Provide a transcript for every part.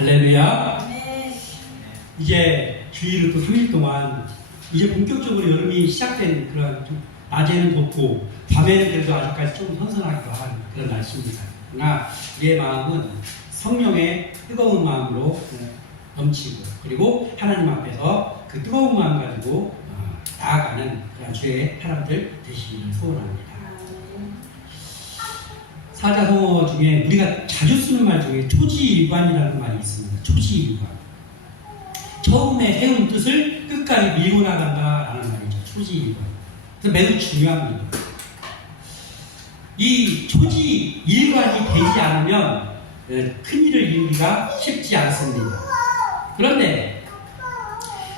할렐루야. 네. 이제 주일을 또 3일 동안 이제 본격적으로 여름이 시작된 그런 좀 낮에는 덥고 밤에는 그래도 아직까지 좀 선선하기도 한 그런 날씨입니다. 그러나 우리의 마음은 성령의 뜨거운 마음으로 넘치고 그리고 하나님 앞에서 그 뜨거운 마음 가지고 나아가는 그런 주의 사람들 되시기를 소원합니다. 사자성어 중에 우리가 자주 쓰는 말 중에 초지일관이라는 말이 있습니다. 초지일관. 처음에 세운 뜻을 끝까지 밀고 나간다라는 말이죠. 초지일관. 그래서 매우 중요합니다. 이 초지일관이 되지 않으면 큰일을 이루기가 쉽지 않습니다. 그런데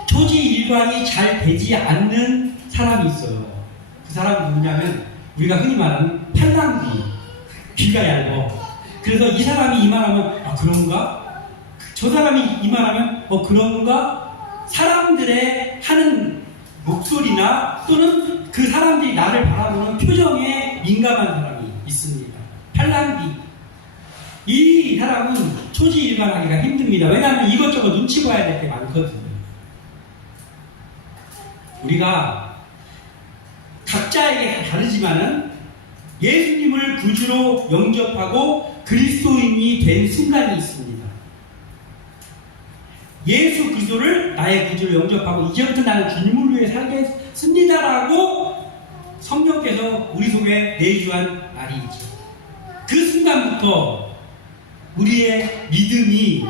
초지일관이 잘 되지 않는 사람이 있어요. 그 사람은 누구냐면 우리가 흔히 말하는 팔랑귀. 귀가 얇어. 그래서 이 사람이 이 말하면 아 그런가? 저 사람이 이 말하면 그런가? 사람들의 하는 목소리나 또는 그 사람들이 나를 바라보는 표정에 민감한 사람이 있습니다. 팔랑귀. 이 사람은 초지일관하기가 힘듭니다. 왜냐하면 이것저것 눈치 봐야 될 게 많거든요. 우리가 각자에게 다르지만은 예수님을 구주로 영접하고 그리스도인이 된 순간이 있습니다. 예수 그리스도를 나의 구주로 영접하고 이제부터 나는 주님을 위해 살겠습니다라고 성령께서 우리 속에 내주한 날이 있죠. 그 순간부터 우리의 믿음이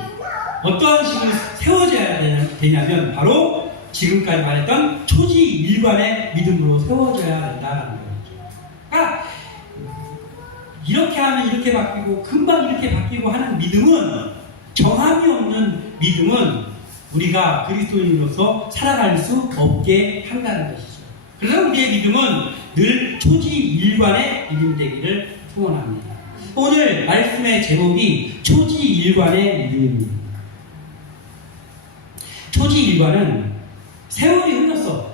어떠한 식으로 세워져야 되냐면 바로 지금까지 말했던 초지일관의 믿음으로 세워져야 된다는 거죠. 그러니까 이렇게 하면 이렇게 바뀌고 금방 이렇게 바뀌고 하는 믿음은 정함이 없는 믿음은 우리가 그리스도인으로서 살아갈 수 없게 한다는 것이죠. 그래서 우리의 믿음은 늘 초지일관의 믿음 되기를 소원합니다. 오늘 말씀의 제목이 초지일관의 믿음입니다. 초지일관은 세월이 흘렀어.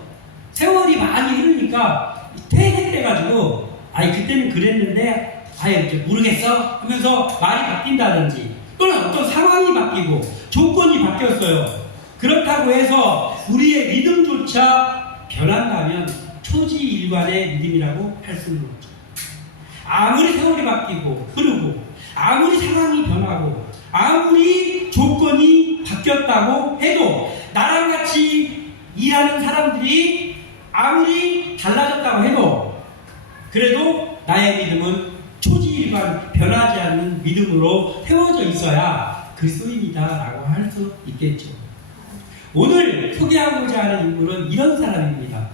세월이 많이 흐르니까 퇴색돼가지고 그때는 그랬는데 이제 모르겠어 하면서 말이 바뀐다든지 또는 어떤 상황이 바뀌고 조건이 바뀌었어요. 그렇다고 해서 우리의 믿음조차 변한다면 초지일관의 믿음이라고 할 수는 없죠. 아무리 세월이 바뀌고 흐르고 아무리 상황이 변하고 아무리 조건이 바뀌었다고 해도 나랑 같이 일하는 사람들이 아무리 달라졌다고 해도 그래도 나의 믿음은 초지일관 변하지 않는 믿음으로 세워져 있어야 그리스도인이다라고 할 수 있겠죠. 오늘 소개하고자 하는 인물은 이런 사람입니다.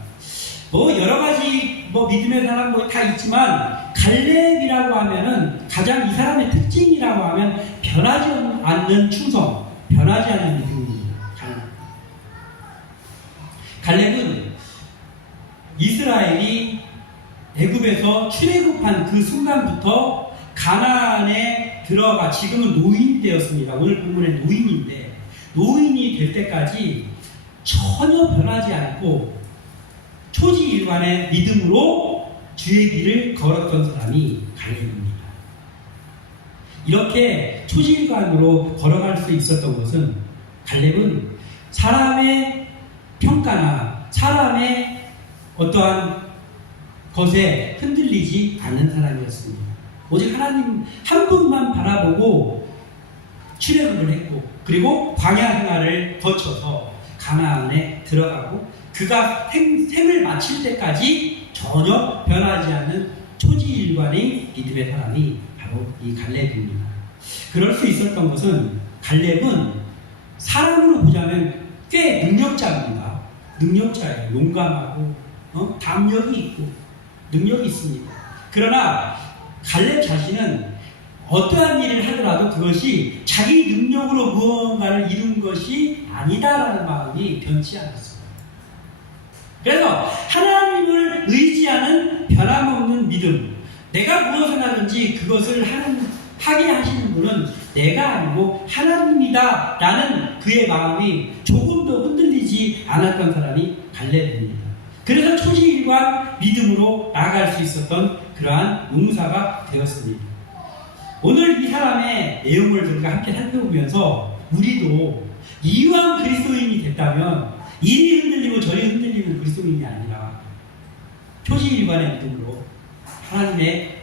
여러 가지 믿음의 사람 다 있지만 갈렙이라고 하면은 가장 이 사람의 특징이라고 하면 변하지 않는 충성, 변하지 않는 믿음입니다. 갈렙은 이스라엘이 애굽에서 출애굽한 그 순간부터 가나안에 들어가 지금은 노인 때였습니다. 오늘 본문의 노인인데 노인이 될 때까지 전혀 변하지 않고 초지일관의 믿음으로 주의 길을 걸었던 사람이 갈렙입니다. 이렇게 초지일관으로 걸어갈 수 있었던 것은 갈렙은 사람의 평가나 사람의 어떠한 것에 흔들리지 않는 사람이었습니다. 오직 하나님 한 분만 바라보고 출애굽을 했고 그리고 광야 생활을 거쳐서 가나안에 들어가고 그가 생을 마칠 때까지 전혀 변하지 않는 초지일관의 믿음의 사람이 바로 이 갈렙입니다. 그럴 수 있었던 것은 갈렙은 사람으로 보자면 꽤 능력자입니다. 능력자예요. 용감하고 담력이 있고 능력이 있습니다. 그러나 갈렙 자신은 어떠한 일을 하더라도 그것이 자기 능력으로 무언가를 이룬 것이 아니다라는 마음이 변치 않았습니다. 그래서 하나님을 의지하는 변함없는 믿음, 내가 무엇을 하든지 그것을 하게 하시는 분은 내가 아니고 하나님이다 라는 그의 마음이 조금도 흔들리지 않았던 사람이 갈렙입니다. 그래서 초지일관 믿음으로 나아갈 수 있었던 그러한 용사가 되었습니다. 오늘 이 사람의 내용을 우리가 함께 살펴보면서 우리도 이왕 그리스도인이 됐다면 이리 흔들리고 저리 흔들리는 그리스도인이 아니라 표시일관의 믿음으로 하나님의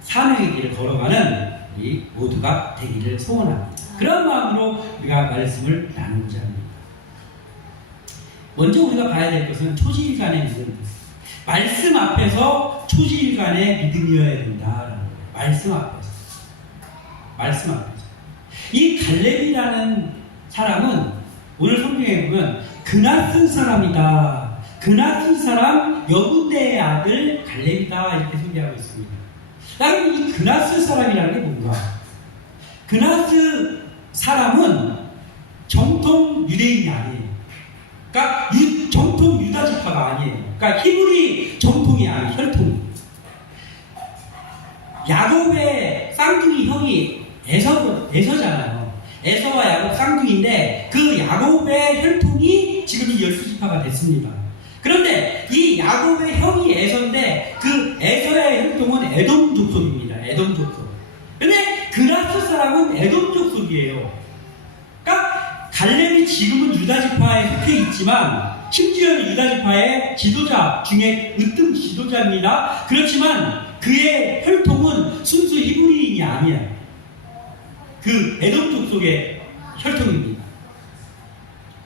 사명의 길을 걸어가는 우리 모두가 되기를 소원합니다. 그런 마음으로 우리가 말씀을 나누고자 합니다. 먼저 우리가 봐야 될 것은 초지일간의 믿음. 말씀 앞에서 초지일간의 믿음이어야 된다라는 거예요. 말씀 앞에서. 말씀 앞에서. 이 갈렙이라는 사람은 오늘 성경에 보면 그나스 사람이다. 그나스 사람 여분대의 아들 갈렙이다. 이렇게 소개하고 있습니다. 그럼 이 그나스 사람이라는 게 뭔가? 그나스 사람은 정통 유대인이 아니에요. 그러니까 정통 유다 지파가 아니에요. 그러니까 히브리 정통이 아니에요. 혈통이. 야곱의 쌍둥이 형이 에서잖아요. 에서와 야곱 쌍둥이인데 그 야곱의 혈통이 지금 이 12지파가 됐습니다. 그런데 이 야곱의 형이 에서인데 그 에서의 혈통은 에돔 족속입니다. 에돔 족속. 근데 그나스 사람은 에돔 족속이에요. 그러니까 갈렙이 지금은 유다지파에 속해 있지만 심지어는 유다지파의 지도자 중에 으뜸 지도자입니다. 그렇지만 그의 혈통은 순수 히브리인이 아니에요. 그 에돔 족속의 혈통입니다.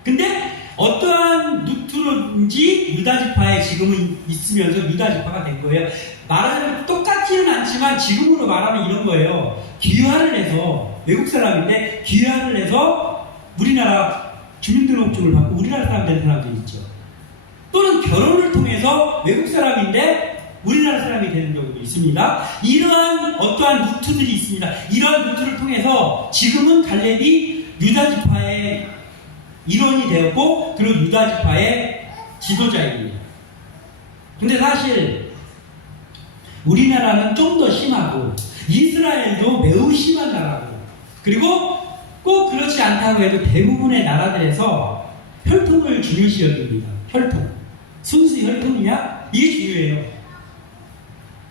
근데 어떠한 루트로인지 유다지파에 지금은 있으면서 유다지파가 된 거예요. 말하자면 똑같지는 않지만 지금으로 말하면 이런 거예요. 귀화를 해서 외국 사람인데 귀화를 해서 우리나라 주민등록증을 받고 우리나라 사람 된 사람들이 있죠. 또는 결혼을 통해서 외국 사람인데 우리나라 사람이 되는 경우도 있습니다. 이러한 어떠한 루트들이 있습니다. 이러한 루트를 통해서 지금은 갈렙이 유다지파의 일원이 되었고 그리고 유다지파의 지도자입니다. 근데 사실 우리나라는 좀 더 심하고 이스라엘도 매우 심한 나라고 그리고 꼭 그렇지 않다고 해도 대부분의 나라들에서 혈통을 중요시 여깁니다. 혈통. 순수 혈통이냐? 이게 중요해요.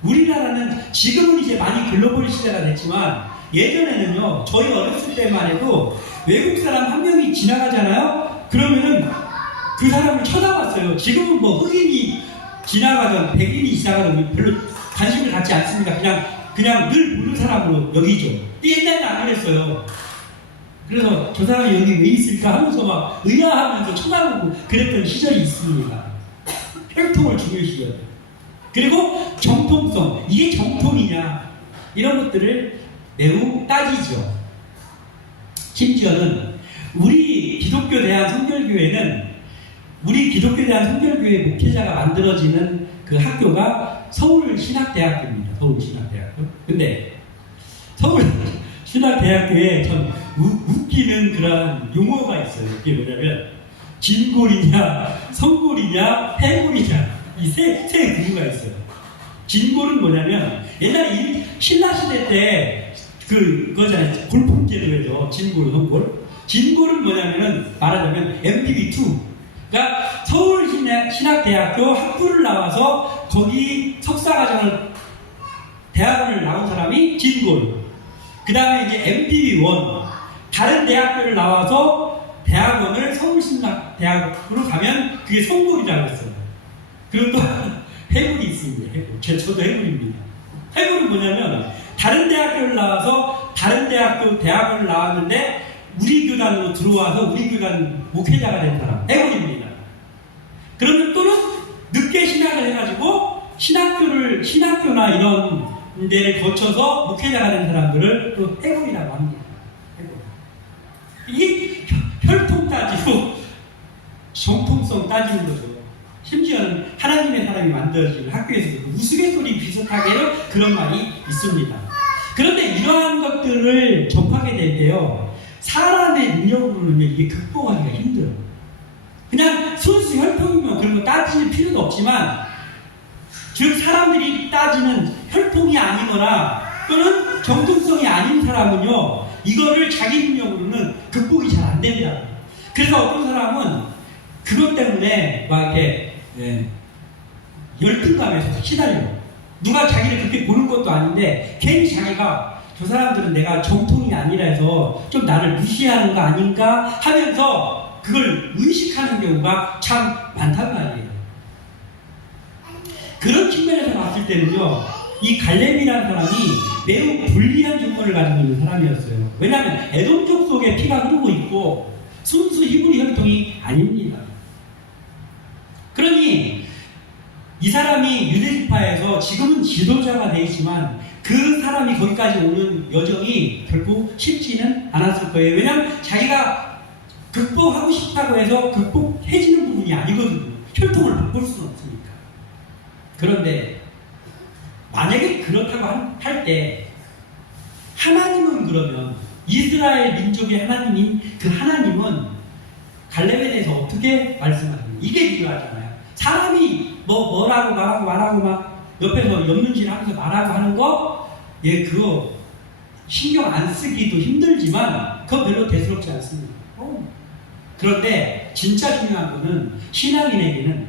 우리나라는 지금은 이제 많이 글로벌 시대가 됐지만 예전에는요, 저희 어렸을 때만 해도 외국 사람 한 명이 지나가잖아요? 그러면은 그 사람을 쳐다봤어요. 지금은 뭐 흑인이 지나가든 백인이 지나가든 별로 관심을 갖지 않습니다. 그냥 늘 보는 사람으로 여기죠. 옛날에는 안 그랬어요. 그래서 저 사람이 여기 왜 있을까 하면서 막 의아하면서 쳐다보고 그랬던 시절이 있습니다. 혈통을 중요시 여겨요. 그리고 정통성, 이게 정통이냐 이런 것들을 매우 따지죠. 심지어는 우리 기독교 대한성결교회는 우리 기독교 대한성결교회 목회자가 만들어지는 그 학교가 서울신학대학교입니다. 서울신학대학교. 근데 서울신학대학교에 참 웃기는 그런 용어가 있어요. 그게 뭐냐면 진골이냐 성골이냐 해골이냐 이 세 부류가 있어요. 진골은 뭐냐면 옛날에 신라시대 때 그거잖아요. 골품제도에서 진골, 성골. 진골은 뭐냐면은 말하자면 MPB2. 그러니까 서울신학대학교 학부를 나와서 거기 석사과정을 대학원을 나온 사람이 진골. 그 다음에 이제 MPB1. 다른 대학교를 나와서 대학원을 서울신학대학으로 가면 그게 성골이라고 했어요. 그리고 또 해골이 있습니다. 해골. 저도 해골입니다. 해골은 뭐냐면 다른 대학교를 나와서 다른 대학원을 나왔는데 우리 교단으로 들어와서 우리 교단 목회자가 된 사람. 해골입니다. 그러면 또는 늦게 신학을 해가지고 신학교나 이런 데를 거쳐서 목회자가 된 사람들을 또 해골이라고 합니다. 해골. 이게 혈통 따지고 정통성 따지는 거죠. 심지어는 하나님의 사람이 만들어진 학교에서도 우스갯소리 비슷하게는 그런 말이 있습니다. 그런데 이러한 것들을 접하게 될 때요, 사람의 능력으로는 이게 극복하기가 힘들어요. 그냥 순수 혈통이면 그런 거 따질 필요도 없지만, 즉 사람들이 따지는 혈통이 아니거나 또는 정통성이 아닌 사람은요, 이거를 자기 능력으로는 극복이 잘 안 됩니다. 그래서 어떤 사람은 그것 때문에 막 이렇게 열등감에서 시달려요. 누가 자기를 그렇게 보는 것도 아닌데 괜히 자기가 저 사람들은 내가 정통이 아니라 해서 좀 나를 무시하는 거 아닌가 하면서 그걸 의식하는 경우가 참 많단 말이에요. 그런 측면에서 봤을 때는요, 이 갈렙이라는 사람이 매우 불리한 조건을 가지고 있는 사람이었어요. 왜냐하면 에돔족 속에 피가 흐르고 있고 순수 히브리 혈통이 아닙니다. 그러니 이 사람이 유대지파에서 지금은 지도자가 되어 있지만 그 사람이 거기까지 오는 여정이 결국 쉽지는 않았을 거예요. 왜냐하면 자기가 극복하고 싶다고 해서 극복해지는 부분이 아니거든요. 혈통을 바꿀 수는 없으니까. 그런데 만약에 그렇다고 할 때 하나님은 그러면 이스라엘 민족의 하나님인 그 하나님은 갈렙에 대해서 어떻게 말씀하시는 이게 중요하잖아요. 사람이 뭐라고 말하고 막 옆에서 옆눈질 하면서 말하고 하는 거, 예, 그거 신경 안 쓰기도 힘들지만 그거 별로 대수롭지 않습니다. 그런데 진짜 중요한 거는 신앙인에게는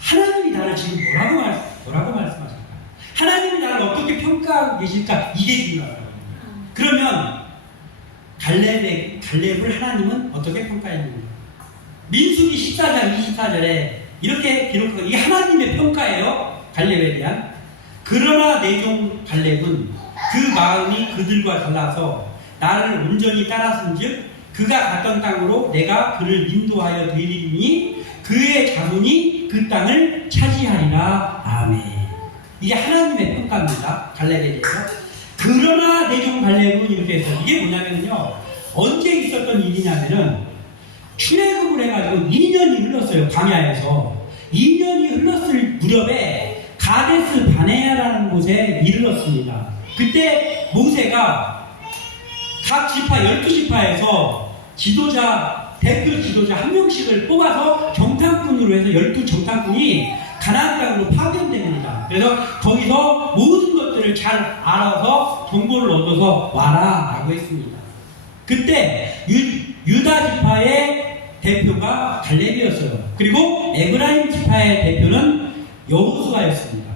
하나님이 나를 지금 뭐라고 말씀하실까? 하나님이 나를 어떻게 평가하고 계실까? 이게 중요하다고. 그러면 갈렙을 하나님은 어떻게 평가했는가? 민수기 14장 24절에 이렇게 기록하고, 이게 하나님의 평가예요. 갈렙에 대한. 그러나 내 종 갈렙은 그 마음이 그들과 달라서 나를 온전히 따랐은즉 그가 갔던 땅으로 내가 그를 인도하여 드리리니 그의 자손이 그 땅을 차지하리라. 아멘. 이게 하나님의 평가입니다. 갈렙에 대해서. 그러나 내 종 갈렙은 이렇게 해서, 이게 뭐냐면요, 언제 있었던 일이냐면은 출애굽을 해가지고 2년이 흘렀어요. 광야에서 2년이 흘렀을 무렵에 가데스 바네아라는 곳에 이르렀습니다. 그때 모세가 각 지파 12지파에서 대표 지도자 한 명씩을 뽑아서 정탐꾼으로 해서 12정탐꾼이 가나안 땅으로 파견됩니다. 그래서 거기서 모든 것들을 잘 알아서 정보를 얻어서 와라 라고 했습니다. 그때 유다 지파의 대표가 갈렙이었어요. 그리고 에브라임 지파의 대표는 여호수아였습니다.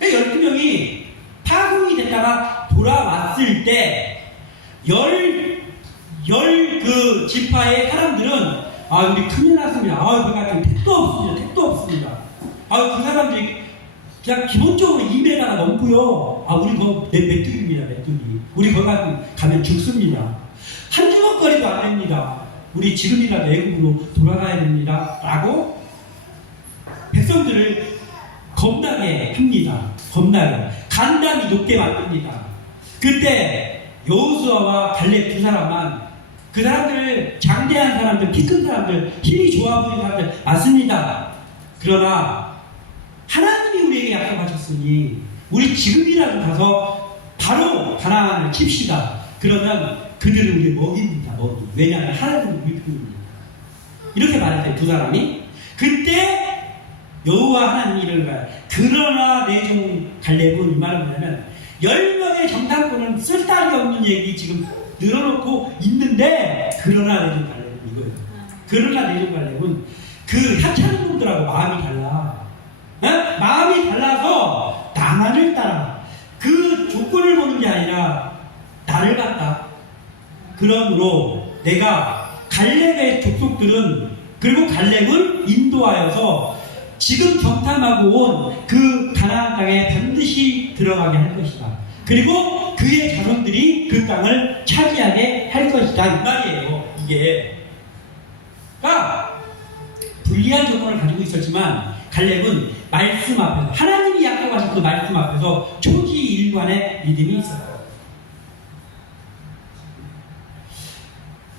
12명이 파송이 됐다가 돌아왔을 때 그 지파의 사람들은 우리 큰일 났습니다. 그가 택도 없습니다. 그 사람들이 그냥 기본적으로 2m가 넘고요. 우리 그거 메뚜기입니다. 메뚜기. 우리 거기 가면 죽습니다. 한 주먹거리도 안 됩니다. 우리 지금이라도 애국으로 돌아가야 됩니다. 라고 백성들을 겁나게 합니다. 겁나게. 간담이 높게 만듭니다. 그때 여호수아와 갈렙 두 사람만, 그 사람들 장대한 사람들, 키 큰 사람들, 힘이 좋아 보이는 사람들 맞습니다. 그러나 하나님이 우리에게 약속하셨으니 우리 지금이라도 가서 바로 가나안을 칩시다. 그러면 그들은 우리 먹입니다. 먹이. 왜냐하면 하나님은 우리 편입니다. 이렇게 말했어요. 두 사람이. 그때 여호와 하나님이 이런 거야. 그러나 내 종 갈렙은 이 말은 뭐냐면 10명의 정탐꾼은 쓸데기 없는 얘기 지금 늘어놓고 있는데, 그러나 내 종 갈렙은 이거예요. 그러나 내 종 갈렙은 그 하찮은 놈들하고 마음이 달라. 마음이 달라서 나만을 따라. 그 조건을 보는 게 아니라 나를 갖다. 그러므로 내가 갈렙의 족속들은, 그리고 갈렙을 인도하여서 지금 정탐하고 온 그 가나안 땅에 반드시 들어가게 할 것이다. 그리고 그의 자손들이 그 땅을 차지하게 할 것이다. 이 말이에요. 이게. 그러니까 불리한 조건을 가지고 있었지만 갈렙은 말씀 앞에서, 하나님이 약속하신 그 말씀 앞에서 초지일관의 믿음이 있었어요.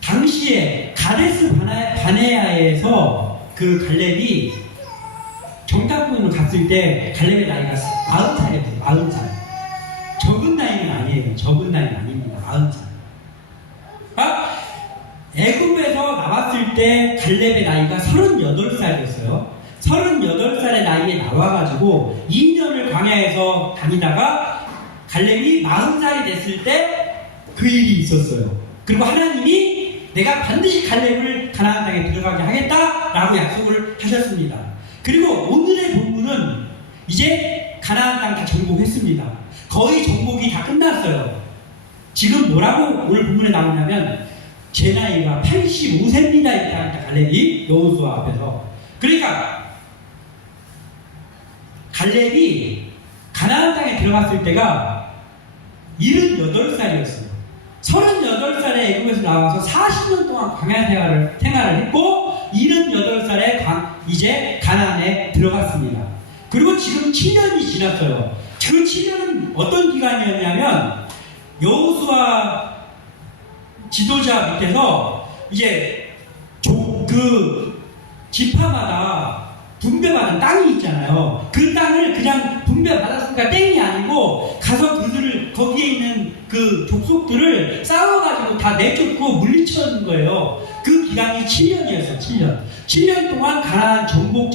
당시에 가데스 바네아에서 그 갈렙이 정탐꾼으로 갔을 때 갈렙의 나이가 40살이었어요. 40살. 적은 나이는 아니에요. 적은 나이는 아닙니다. 40살. 애굽에서 나왔을 때 갈렙의 나이가 38살이었어요. 38살의 나이에 나와가지고 2년을 광야에서 다니다가 갈렙이 40살이 됐을 때 그 일이 있었어요. 그리고 하나님이 내가 반드시 갈렙을 가나안 땅에 들어가게 하겠다라고 약속을 하셨습니다. 그리고 오늘의 본문은 이제 가나안 땅 다 정복했습니다. 거의 정복이 다 끝났어요. 지금 뭐라고 오늘 본문에 나오냐면 제 나이가 85세입니다 이렇게 합니다. 갈렙이 여호수아 앞에서. 그러니까 갈렙이 가나안 땅에 들어갔을 때가 78살이었어요. 38살에 애굽에서 나와서 40년 동안 광야 생활을 했고 78살에 이제 가나안에 들어갔습니다. 그리고 지금 7년이 지났어요. 그 7년은 어떤 기간이었냐면 여호수아 지도자 밑에서 이제 그 지파마다 분배받은 땅이 있잖아요. 그 땅을 그냥 분배받았으니까 땡이 아니고 가서 그들을 거기에 있는 그 족속들을 싸워가지고 다 내쫓고 물리치는 거예요. 그 기간이 7년이었어요. 7년. 7년 동안 가나안 정복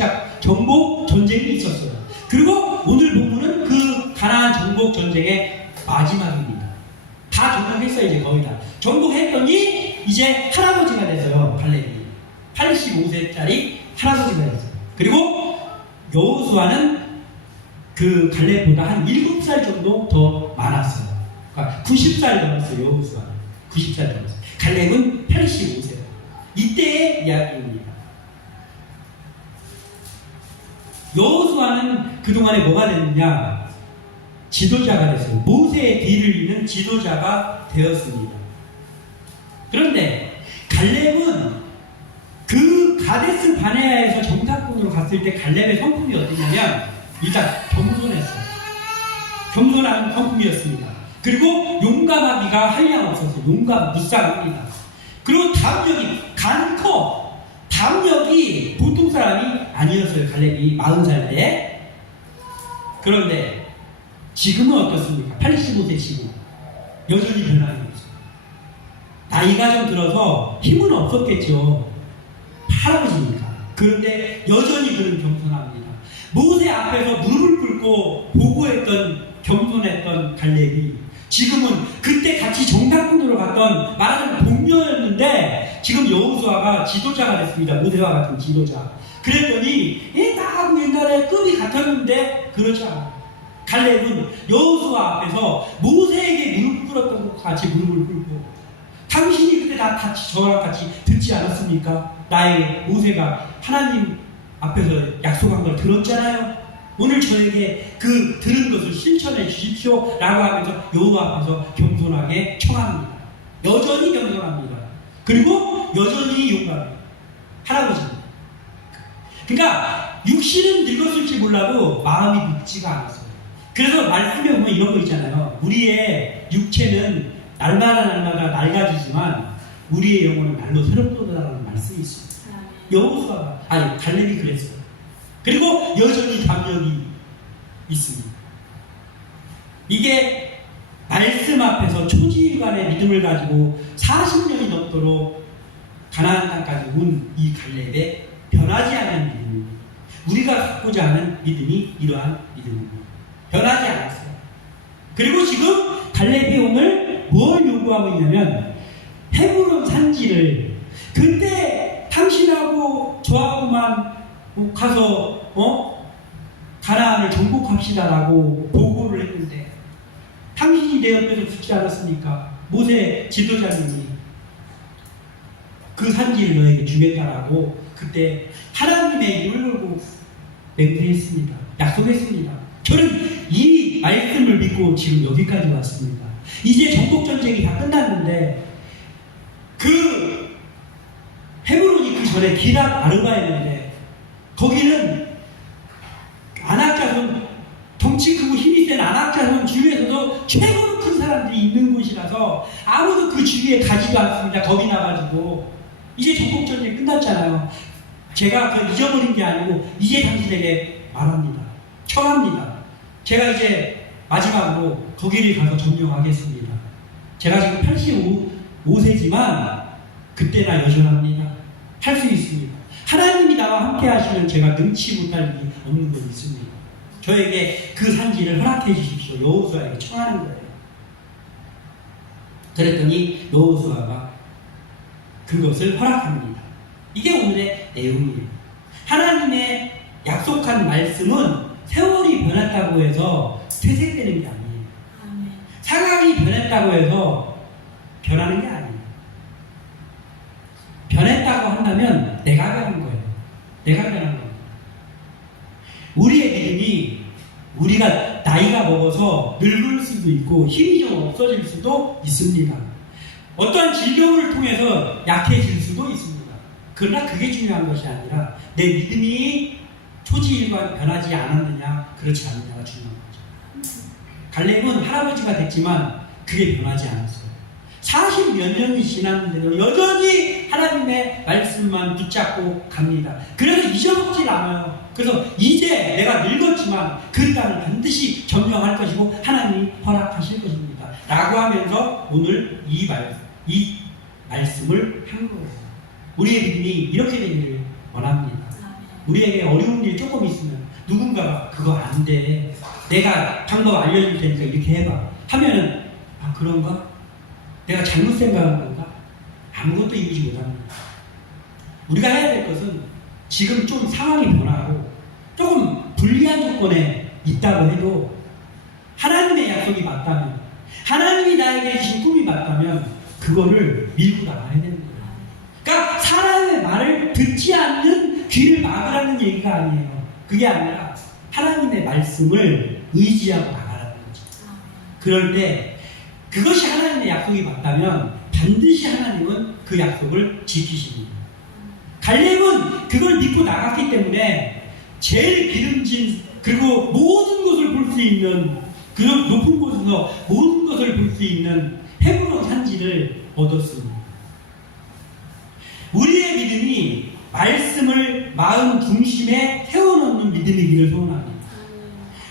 전쟁이 있었어요. 그리고 오늘 본문은 그 가나안 정복 전쟁의 마지막입니다. 다 정복했어요. 이제 거의 다 정복했더니 이제 할아버지가 됐어요. 갈렙이 85세짜리 할아버지가 됐어요. 그리고 여호수아는 그 갈렙보다 한 7살 정도 더 많았어요. 그러니까 90살 넘었어요. 여호수아는 90살 넘었어요. 갈렙은 85세. 이때의 이야기입니다. 여호수아는 그동안에 뭐가 됐느냐? 지도자가 됐어요. 모세의 뒤를 잇는 지도자가 되었습니다. 그런데 갈렙은 그 가데스 바네아에서 정탐꾼으로 갔을 때 갈렙의 성품이 어땠냐면 일단 겸손했어요. 겸손한 성품이었습니다. 그리고 용감하기가 한량없었어요. 무쌍합니다. 그리고 담력이 간커. 담력이 보통 사람이 아니었어요. 갈렙이 40살 때. 그런데 지금은 어떻습니까? 85세 지금 여전히 변함이 없어요. 나이가 좀 들어서 힘은 없었겠죠. 할아버지니까. 그런데 여전히 그는 겸손합니다. 모세 앞에서 무릎을 꿇고 보고했던 겸손했던 갈렙이 지금은 그때 같이 정탐꾼으로 갔던 말하는 동료였는데 지금 여호수아가 지도자가 됐습니다. 모세와 같은 지도자. 그랬더니 나하고 옛날에 급이 같았는데 그렇지 않아요. 갈렙은 여호수아 앞에서 모세에게 무릎 꿇었던 것 같이 무릎을 꿇고 당신이 그때 나 같이 저랑 같이 듣지 않았습니까? 나의 모세가 하나님 앞에서 약속한 걸 들었잖아요. 오늘 저에게 그 들은 것을 실천해 주십시오 라고 하면서 여호와 앞에서 겸손하게 청합니다. 여전히 겸손합니다. 그리고 여전히 용감해요. 할아버지입니다. 그러니까 육신은 늙었을지 몰라도 마음이 늙지가 않았어요. 그래서 말씀에 보면 이런 거 있잖아요. 우리의 육체는 날마다 낡아지지만 우리의 영혼은 날로 새롭도다라는 말씀이 있습니다. 여호수아가 갈렙이 그랬어요. 그리고 여전히 담력이 있습니다. 이게 말씀 앞에서 초지일관의 믿음을 가지고 40년이 넘도록 가나안 땅까지 온 이 갈렙의 변하지 않는 믿음입니다. 우리가 갖고자 하는 믿음이 이러한 믿음입니다. 변하지 않았어요. 그리고 지금 갈렙이 오늘 뭘 요구하고 있냐면 헤브론 산지를 그때 당신하고 저하고만 가서 가나안을 정복합시다라고 보고를 했는데 당신이 내 옆에서 듣지 않았습니까? 모세 지도자님이 그 산지를 너에게 주겠다라고 그때 하나님의 이름을 걸고 맹세했습니다. 약속했습니다. 저는 이 말씀을 믿고 지금 여기까지 왔습니다. 이제 정복전쟁이 다 끝났는데 그 헤브론이 그 전에 기럇 아르바였는데 거기는 안악자손 덩치 크고 힘이 센 안악자손 주위에서도 최고로 큰 사람들이 있는 곳이라서 아무도 그 주위에 가지도 않습니다. 겁이 나가지고 이제 정복전쟁이 끝났잖아요. 제가 그걸 잊어버린 게 아니고 이제 당신에게 말합니다. 청합니다. 제가 이제 마지막으로 거기를 가서 점령하겠습니다. 제가 지금 85세지만 그때나 여전합니다. 할 수 있습니다. 하나님이 나와 함께 하시면 제가 능치 못할 일이 없는 건 있습니다. 저에게 그 산지를 허락해 주십시오. 여호수아에게 청하는 거예요. 그랬더니 여호수아가 그것을 허락합니다. 이게 오늘의 내용이에요. 하나님의 약속한 말씀은 세월이 변했다고 해서 퇴색되는 게 아니에요. 상황이 사람이 변했다고 해서 변하는 게 아니에요. 변했다고 한다면 내가 변한 거예요. 내가 변한 거예요. 우리의 믿음이 우리가 나이가 먹어서 늙을 수도 있고 힘이 좀 없어질 수도 있습니다. 어떤 질병을 통해서 약해질 수도 있습니다. 그러나 그게 중요한 것이 아니라 내 믿음이 초지일관 변하지 않았느냐, 그렇지 않느냐가 중요한 거죠. 갈렙은 할아버지가 됐지만 그게 변하지 않았어요. 40몇 년이 지났는데도 여전히 하나님의 말씀만 붙잡고 갑니다. 그래서 잊어먹질 않아요. 그래서 이제 내가 늙었지만 그 땅을 반드시 점령할 것이고 하나님이 허락하실 것입니다. 라고 하면서 오늘 이 말씀을 한 거예요. 우리의 믿음이 이렇게 되기를 원합니다. 우리에게 어려운 일 조금 있으면 누군가가 그거 안 돼, 내가 방법 알려줄 테니까 이렇게 해봐 하면은 아 그런가? 내가 잘못 생각한 건가? 아무것도 이루지 못합니다. 우리가 해야 될 것은 지금 좀 상황이 변하고 조금 불리한 조건에 있다고 해도 하나님의 약속이 맞다면, 하나님이 나에게 주신 꿈이 맞다면 그거를 밀고 나가야 되는 거예요. 그러니까 사람의 말을 듣지 않는 귀를 막으라는 얘기가 아니에요. 그게 아니라 하나님의 말씀을 의지하고 나가라는 거죠. 그럴 때 그것이 하나님의 약속이 맞다면 반드시 하나님은 그 약속을 지키십니다. 갈렙은 그걸 믿고 나갔기 때문에 제일 기름진, 그리고 모든 것을 볼 수 있는, 그런 높은 곳에서 모든 것을 볼 수 있는 헤브론 산지를 얻었습니다. 우리의 믿음이 말씀을 마음 중심에 세워놓는 믿음이기를 소원합니다.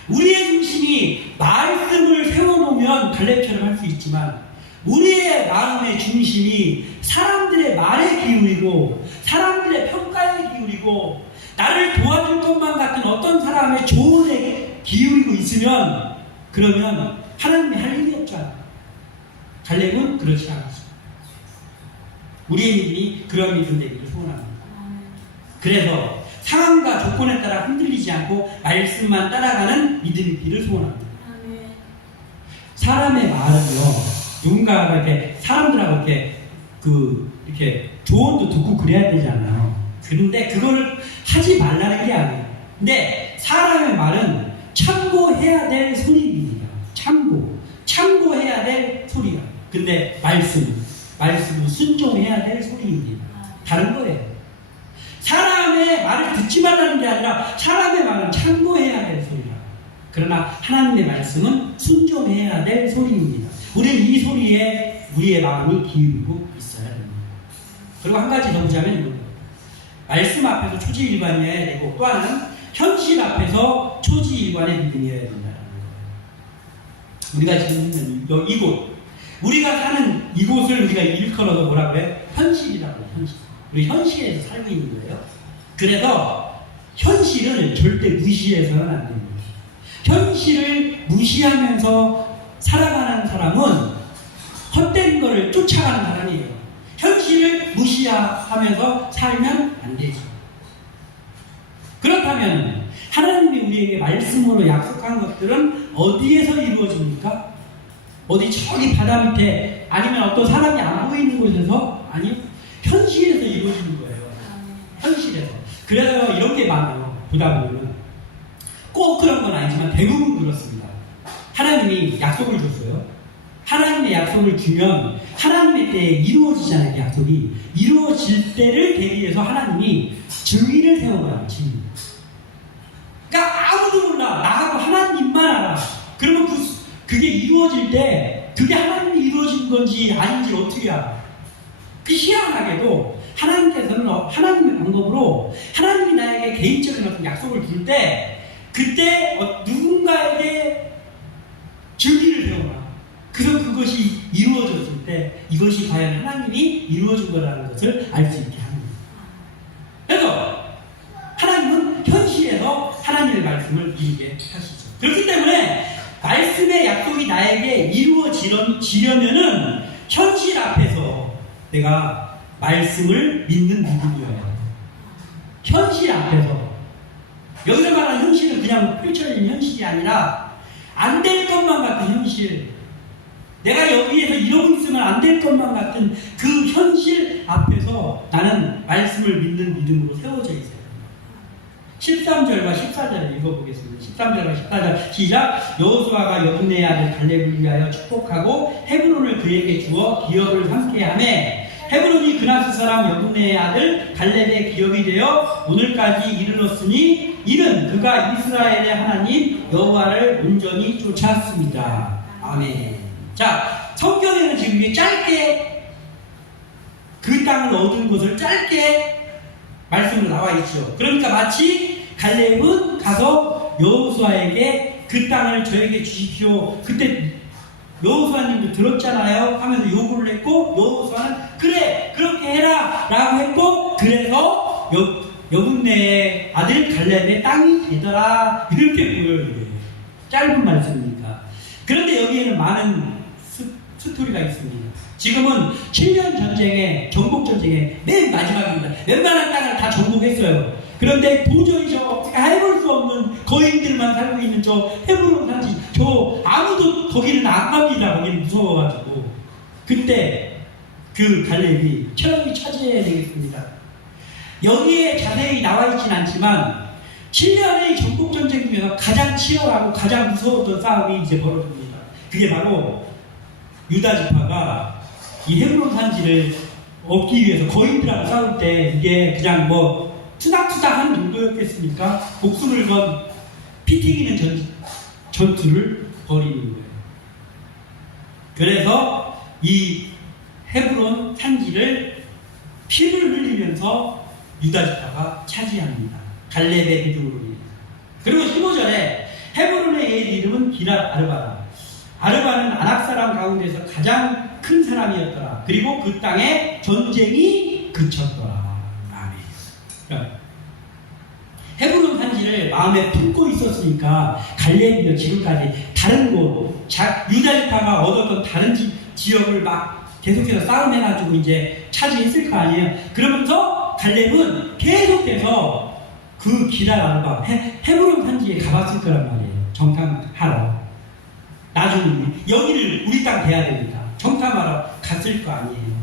우리의 중심이 말씀을 세워놓으면 갈렙처럼 할 수 있지만 우리의 마음의 중심이 사람들의 말에 기울이고 사람들의 평가에 기울이고 나를 도와줄 것만 같은 어떤 사람의 조언에 기울이고 있으면 그러면 하나님이 할 일이 없잖아요. 갈렙은 그렇지 않았습니다. 우리의 믿음이 그런 믿음 되기를 소원합니다. 그래서 상황과 조건에 따라 흔들리지 않고 말씀만 따라가는 믿음이 기를 소원합니다. 사람의 말은요, 누군가가 이렇게 사람들하고 이렇게 조언도 듣고 그래야 되잖아요. 그런데 그거를 하지 말라는 게 아니에요. 근데 사람의 말은 참고해야 될 소리입니다. 참고해야 될 소리야. 근데 말씀은 순종해야 될 소리입니다. 다른 거예요. 사람의 말을 듣지 말라는 게 아니라 사람의 말은 참고해야 될 소리라. 그러나 하나님의 말씀은 순종해야 될 소리입니다. 우리는 이 소리에 우리의 마음이 기울이고 있어야 됩니다. 그리고 한 가지 더 보자면 이겁니다. 말씀 앞에서 초지일관이어야 되고 또 하나는 현실 앞에서 초지일관의 믿음이어야 된다는 거예요. 우리가 지금 있는 이곳, 우리가 사는 이곳을 우리가 일컬어서 뭐라 그래? 현실이라고 해요. 현실. 우리 현실에서 살고 있는 거예요. 그래서 현실을 절대 무시해서는 안 됩니다. 현실을 무시하면서 살아가는 사람은 헛된 거를 쫓아가는 사람이에요. 현실을 무시하면서 살면 안 되죠. 그렇다면 하나님이 우리에게 말씀으로 약속한 것들은 어디에서 이루어집니까? 어디 저기 바다 밑에 아니면 어떤 사람이 안 보이는 곳에서? 아니요. 현실에서 이루어지는 거예요. 현실에서. 그래서 이런 게 많아요. 보다 보면 꼭 그런 건 아니지만 대부분 그렇습니다. 하나님이 약속을 줬어요. 하나님의 약속을 주면 하나님의 때에 이루어지잖아요. 약속이 이루어질 때를 대비해서 하나님이 증인을 세워놔요. 증인. 그러니까 아무도 몰라. 나하고 하나님만 알아. 그러면 그게 이루어질 때 그게 하나님이 이루어진 건지 아닌지 어떻게 알아? 그 희한하게도 하나님께서는 하나님의 방법으로 하나님이 나에게 개인적인 어떤 약속을 줄 때 그때 누군가에게 증인을 세워놔. 그래서 그것이 이루어졌을 때 이것이 과연 하나님이 이루어진 거라는 것을 알 수 있게 합니다. 그래서 하나님은 현실에서 하나님의 말씀을 이루게 하시죠. 그렇기 때문에 말씀의 약속이 나에게 이루어지려면은 현실 앞에서 내가 말씀을 믿는 믿음이어야 해요. 현실 앞에서. 여기서 말하는 현실은 그냥 펼쳐진 현실이 아니라 안 될 것만 같은 현실. 내가 여기에서 이러고 있으면 안 될 것만 같은 그 현실 앞에서 나는 말씀을 믿는 믿음으로 세워져 있어요. 13절과 14절을 읽어보겠습니다. 13절과 14절 시작. 여호수아가 여분의 아들 갈렙을 위하여 축복하고 헤브론을 그에게 주어 기업을 삼게 하며 헤브론이 그나스 사람 여분의 아들 갈렙의 기업이 되어 오늘까지 이르렀으니 이는 그가 이스라엘의 하나님 여호와를 온전히 쫓았습니다. 아멘. 자, 성경에는 지금 이게 짧게 그 땅을 얻은 것을 짧게 말씀으로 나와 있죠. 그러니까 마치 갈렙은 가서 여호수아에게 그 땅을 저에게 주십시오. 그때 여호수아님도 들었잖아요 하면서 요구를 했고 여호수아는 그래 그렇게 해라 라고 했고 그래서 여분네의 아들 갈렙의 땅이 되더라 이렇게 보여요. 짧은 말씀이니까. 그런데 여기에는 많은 스토리가 있습니다. 지금은 7년 전쟁에 정복전쟁의 맨 마지막입니다. 웬만한 땅을 다 정복했어요. 그런데 도저히 저 해볼 수 없는 거인들만 살고 있는 저 헤브론 산지 저 아무도 거기는 안 갑니다. 거기는 무서워가지고. 그때 그 갈렙이 철저히 차지해야 되겠습니다. 여기에 자세히 나와 있진 않지만 7년의 정복전쟁 중에서 가장 치열하고 가장 무서웠던 싸움이 이제 벌어집니다. 그게 바로 유다 지파가 이 헤브론 산지를 얻기 위해서 거인들하고 싸울 때 이게 그냥 뭐 투닥투닥한 정도였겠습니까? 목숨을 건 피 튀기는 전투를 벌이는 거예요. 그래서 이 헤브론 산지를 피를 흘리면서 유다 지파가 차지합니다. 갈렙의 믿음으로 인해서. 그리고 15절에 헤브론의 애 이름은 기랏 아르바라. 아르바는 아낙 사람 가운데서 가장 큰 사람이었더라. 그리고 그 땅에 전쟁이 그쳤더라. 아멘. 헤브론 산지를 마음에 품고 있었으니까 갈렙이요 지금까지 다른 곳, 유다 지파가 얻었던 다른 지역을 막 계속해서 싸움해가지고 이제 차지했을 거 아니에요. 그러면서 갈렙은 계속해서 그 기랏 아르바 헤브론 산지에 가봤을 거란 말이에요. 정탐하러. 나중에 여기를 우리 땅 돼야 되니까 정탐하러 갔을 거 아니에요.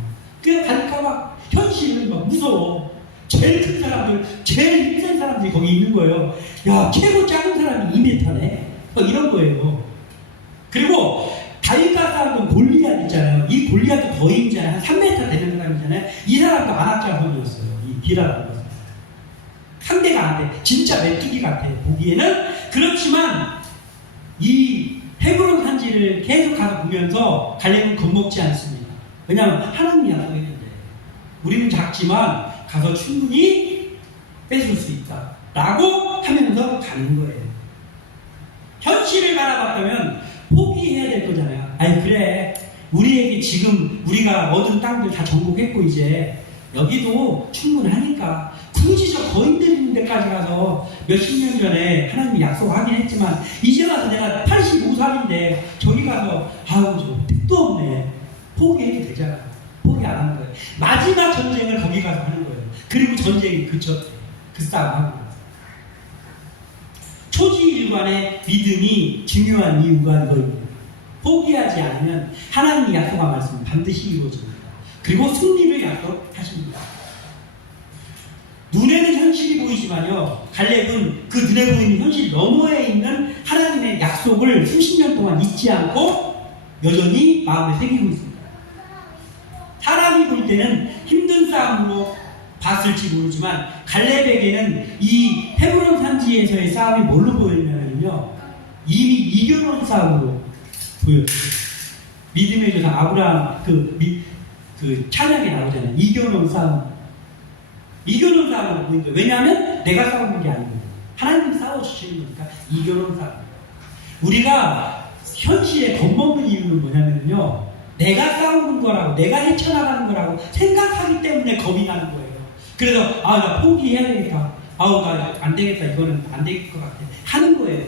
그래서 가니까 막 현실은 막 무서워. 제일 큰 사람들, 제일 힘센 사람들이 거기 있는 거예요. 야, 최고 작은 사람이 2m네. 막 이런 거예요. 그리고 다윗과 싸웠던 골리앗 있잖아요. 이 골리앗도 거인이잖아요. 한 3m 되는 사람이잖아요. 이 사람도 안악자손이었어요. 이 기라라는 것은. 상대가 안 돼. 진짜 메뚜기 같아. 보기에는. 그렇지만 이 헤브론 산지를 계속 가서 보면서 갈렙은 겁먹지 않습니다. 왜냐하면 하나님이 약속했는데 우리는 작지만 가서 충분히 뺏을 수 있다 라고 하면서 가는 거예요. 현실을 바라봤다면 포기해야 될 거잖아요. 아니 그래 우리에게 지금 우리가 얻은 땅들 다 정복했고 이제 여기도 충분하니까 굳이 저 거인들 있는 데까지 가서 몇십 년 전에 하나님이 약속하긴 했지만 이제 와서 내가 85살인데 저기 가서 아우 저 택도 없네 포기해도 되잖아. 포기 안 하는 거예요. 마지막 전쟁을 거기 가서 하는 거예요. 그리고 전쟁이 그쳤대. 그 싸움하고 나서. 초지일관의 믿음이 중요한 이유가 이거입니다. 포기하지 않으면 하나님이 약속한 말씀은 반드시 이루어집니다. 그리고 승리를 약속하십니다. 눈에는 현실이 보이지만요, 갈렙은 그 눈에 보이는 현실 너머에 있는 하나님의 약속을 수십 년 동안 잊지 않고 여전히 마음에 새기고 있습니다. 사람이 볼 때는 힘든 싸움으로 봤을지 모르지만 갈렙에게는 이 헤브론 산지에서의 싸움이 뭘로 보였냐면요, 이미 이겨놓은 싸움으로 보였어요. 믿음의 조상 아브라함 그 찬양에 나오잖아요. 이겨놓은 싸움. 이겨놓은 싸움으로 보니까 왜냐하면 내가 싸우는 게 아니고 하나님이 싸워주시는 거니까 이겨놓은 싸움. 우리가 현실에 겁먹는 이유는 뭐냐면요, 내가 싸우는 거라고 내가 헤쳐나가는 거라고 생각하기 때문에 겁이 나는 거예요. 그래서 나 포기해야 되겠다. 나 안 되겠다. 이거는 안 될 것 같아. 하는 거예요.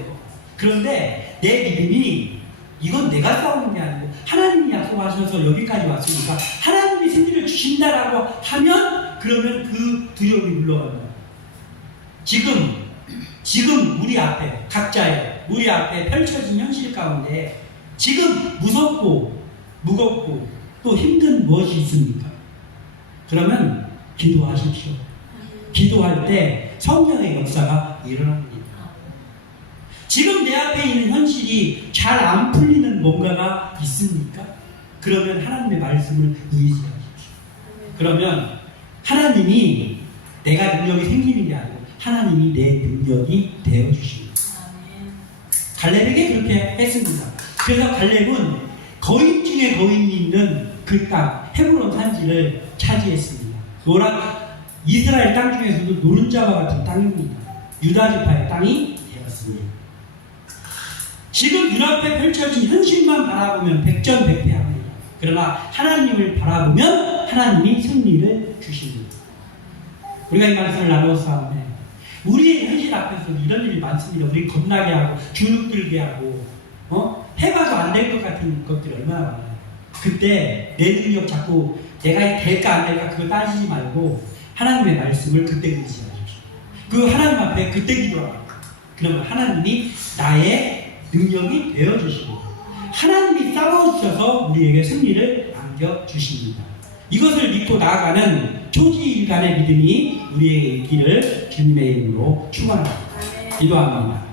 그런데 내 믿음이 이건 내가 싸우는 게 아니고 하나님이 약속하셔서 여기까지 왔으니까 하나님이 승리를 주신다라고 하면 그러면 그 두려움이 물러간다. 지금 우리 앞에 각자의 우리 앞에 펼쳐진 현실 가운데 지금 무섭고 무겁고 또 힘든 무엇이 있습니까? 그러면 기도하십시오. 기도할 때 성령의 역사가 일어납니다. 지금 내 앞에 있는 현실이 잘 안 풀리는 뭔가가 있습니까? 그러면 하나님의 말씀을 의지하십시오. 그러면 하나님이 내가 능력이 생기는 게 아니고 하나님이 내 능력이 되어주십니다. 갈렙에게 그렇게 했습니다. 그래서 갈렙은 거인 중에 거인이 있는 그 땅, 헤브론 산지를 차지했습니다. 이스라엘 땅 중에서도 노른자와 같은 땅입니다. 유다 지파의 땅이 되었습니다. 지금 눈앞에 펼쳐진 현실만 바라보면 백전백패합니다. 그러나 하나님을 바라보면 하나님이 승리를 주십니다. 우리가 이 말씀을 나누어서 하면 우리의 현실 앞에서 이런 일이 많습니다. 우리 겁나게 하고 주눅들게 하고 해봐도 안 될 것 같은 것들이 얼마나 많아요. 그때 내 능력 자꾸 내가 될까 안 될까 그거 따지지 말고 하나님의 말씀을 그때 의지하십시오. 그 하나님 앞에 그때 기도합니다. 그러면 하나님이 나의 능력이 되어주십니다. 하나님이 싸워주셔서 우리에게 승리를 안겨주십니다. 이것을 믿고 나아가는 초지일간의 믿음이 우리에게 있기를 주님의 이름으로 축원합니다. 기도합니다.